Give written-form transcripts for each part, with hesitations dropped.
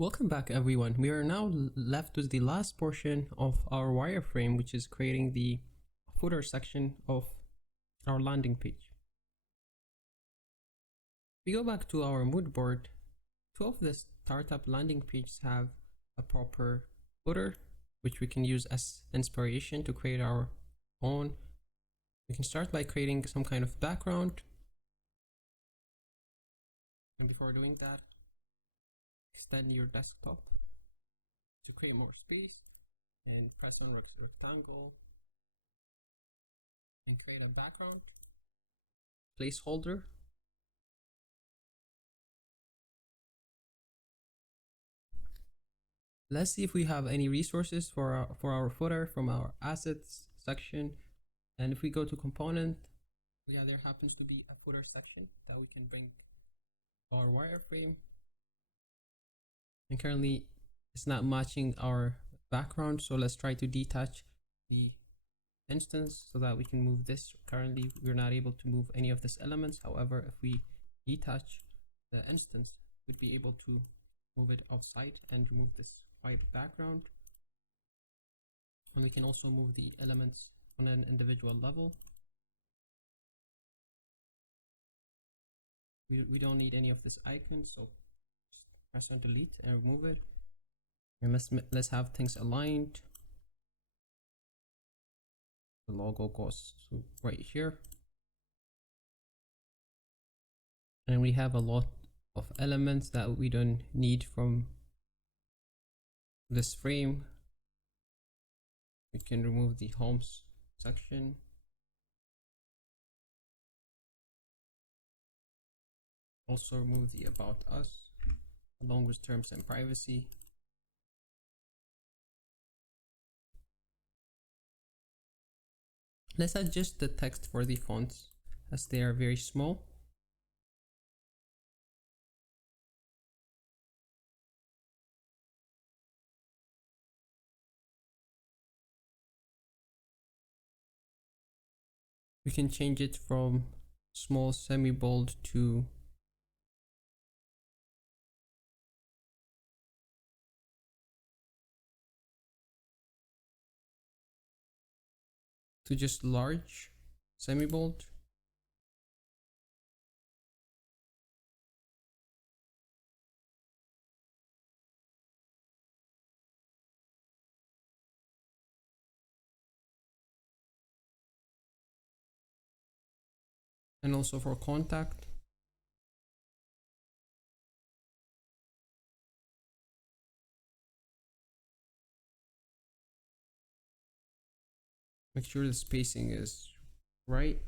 Welcome back everyone. We are now left with the last portion of our wireframe, which is creating the footer section of our landing page. We go back to our mood board. Two of the startup landing pages have a proper footer, which we can use as inspiration to create our own. We can start by creating some kind of background. And before doing that, extend your desktop to create more space and press on rectangle and create a background placeholder. Let's see if we have any resources for our footer from our assets section. And if we go to component, there happens to be a footer section that we can bring our wireframe. And currently it's not matching our background, so let's try to detach the instance so that we can move this. Currently we're not able to move any of these elements. However, if we detach the instance, we'd be able to move it outside and remove this white background. And we can also move the elements on an individual level. We don't need any of this icon, so just press on delete and remove it. And let's have things aligned. The logo goes to right here. And we have a lot of elements that we don't need from this frame. We can remove the homes section. Also remove the about us along with terms and privacy. Let's adjust the text for the fonts as they are very small. We can change it from small semi-bold to just large semi-bold. And also for contact, make sure the spacing is right.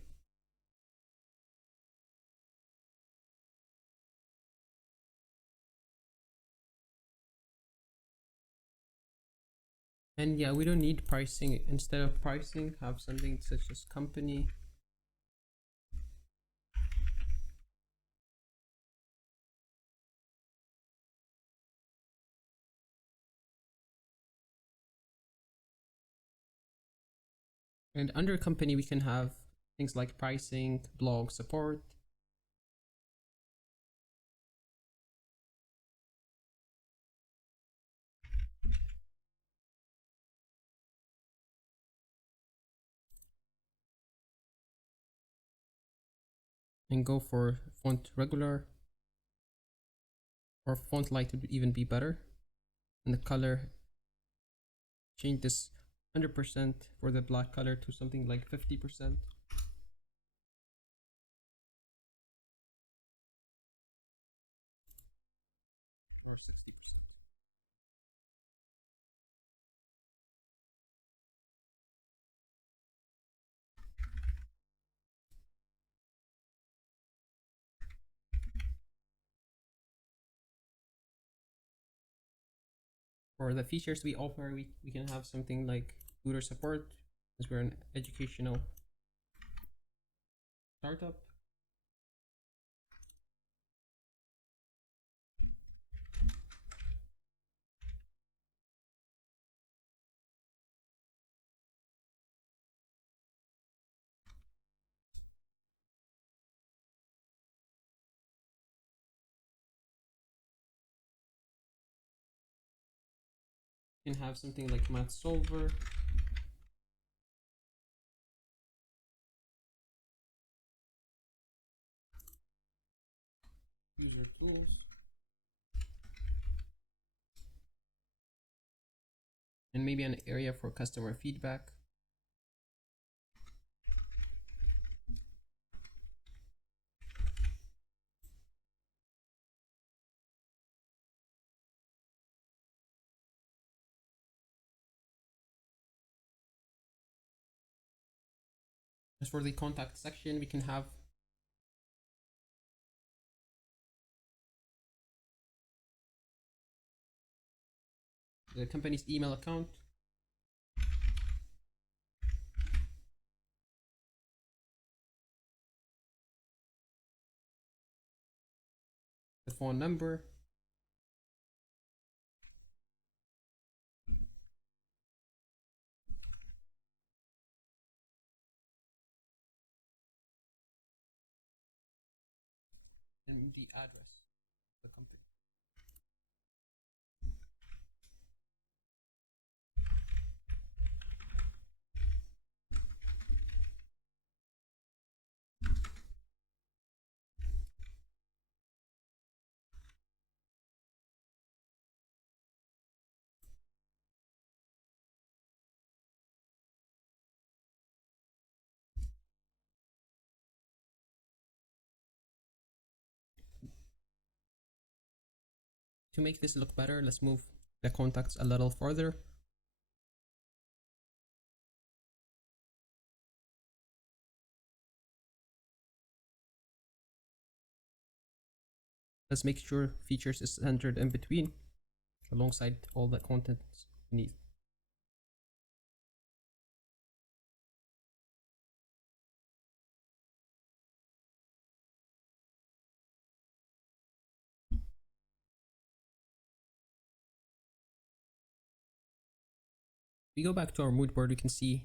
And yeah, we don't need pricing. Instead of pricing, have something such as company. And under company, we can have things like pricing, blog support. And go for font regular, or font light would even be better. And the color, change this 100% for the black color to something like 50%. For the features we offer, we can have something like tutor support, as we're an educational startup. You can have something like math solver. User tools. And maybe an area for customer feedback. As for the contact section, we can have the company's email account, the phone number, and the address of the company. To make this look better, let's move the contacts a little further. Let's make sure features is centered in between alongside all the contents we need. We go back to our mood board, we can see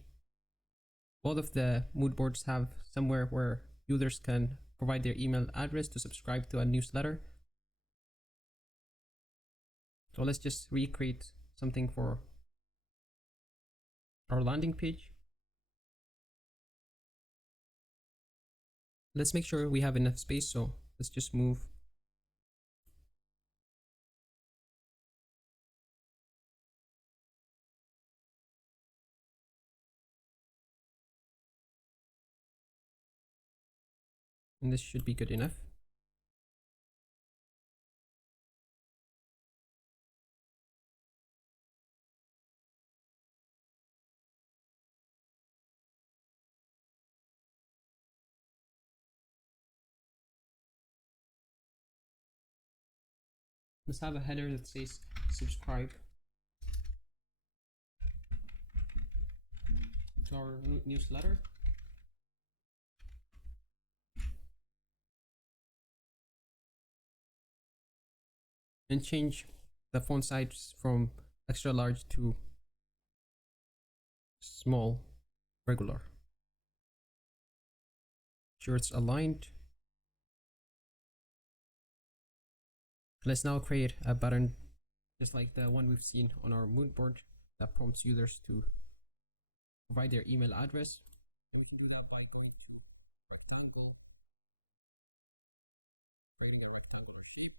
all of the mood boards have somewhere where users can provide their email address to subscribe to a newsletter. So let's just recreate something for our landing page. Let's make sure we have enough space, so let's just move and this should be good enough. Let's have a header that says subscribe to our newsletter. And change the font size from extra large to small, regular. Sure it's aligned. Let's now create a button just like the one we've seen on our mood board that prompts users to provide their email address. And we can do that by going to rectangle, creating a rectangular shape.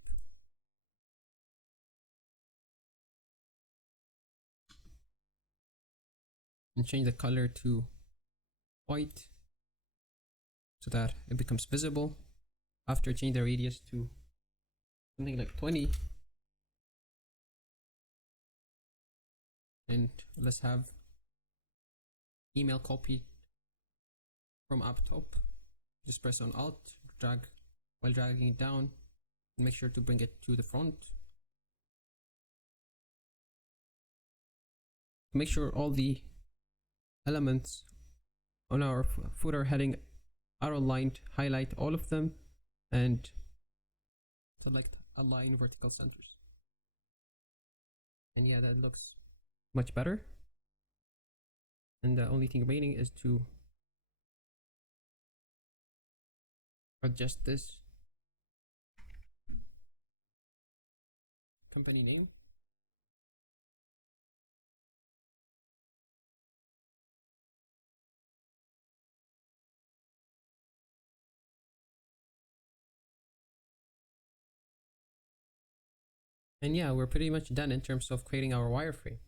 And change the color to white so that it becomes visible. After, change the radius to something like 20. And let's have email copied from up top. Just press on Alt, drag while dragging it down, and make sure to bring it to the front. Make sure all the elements on our footer heading are aligned, highlight all of them, and select align vertical centers. And yeah, that looks much better. And the only thing remaining is to adjust this company name. And yeah, we're pretty much done in terms of creating our wireframe.